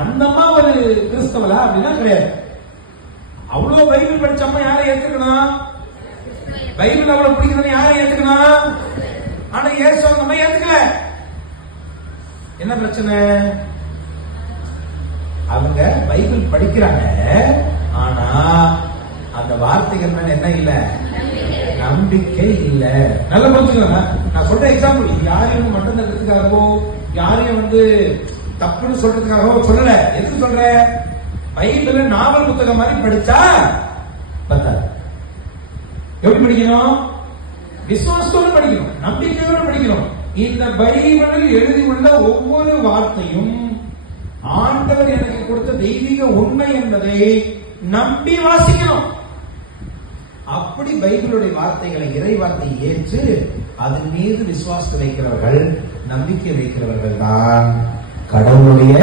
அந்த அம்மா ஒரு கிறிஸ்தவலா அப்படின்னா கிடையாது. அவ்வளவு பைபிள் படிச்சம்மா யாரை ஏத்துக்கணும்? பைபிள் அவ்வளவு பிடிக்கிறத யாரை ஏத்துக்கணும்? ஆனா இயேசு அந்த அம்மா ஏத்துக்கல. என்ன பிரச்சனை? அவங்க பைபிள் படிக்கிறாங்க, ஆனா அந்த வார்த்தைகள் மேல என்ன இல்ல? நம்பிக்கை இல்ல. நல்லா புரிஞ்சுக்கோங்க. நான் சொல்ற எக்ஸாம்பிள் யாரையும் மட்டும் தடுக்கிறதுக்காகவோ யாரையும் தப்புன்னு சொல்றதுக்காகவோ சொல்லல. எதுக்கு சொல்ற? பைபிள் நாவல் புத்தகம் மாதிரி படிச்சா பத்தாது. எப்படி படிக்கணும்? விசுவாசத்தோடு படிக்கணும், நம்பிக்கையோடு படிக்கணும். இந்த பைபிளில் எழுதியுள்ள ஒவ்வொரு வார்த்தையும் ஆண்டவர் எனக்கு கொடுத்த தெய்வீக உண்மை என்பதை நம்பி வாசிக்கணும். அப்படி பைபிளுடைய வார்த்தைகளை, இறை வார்த்தையை ஏற்று அதன் மீது விசுவாசம் வைக்கிறவர்கள், நம்பிக்கை வைக்கிறவர்கள் தான் கடவுளுடைய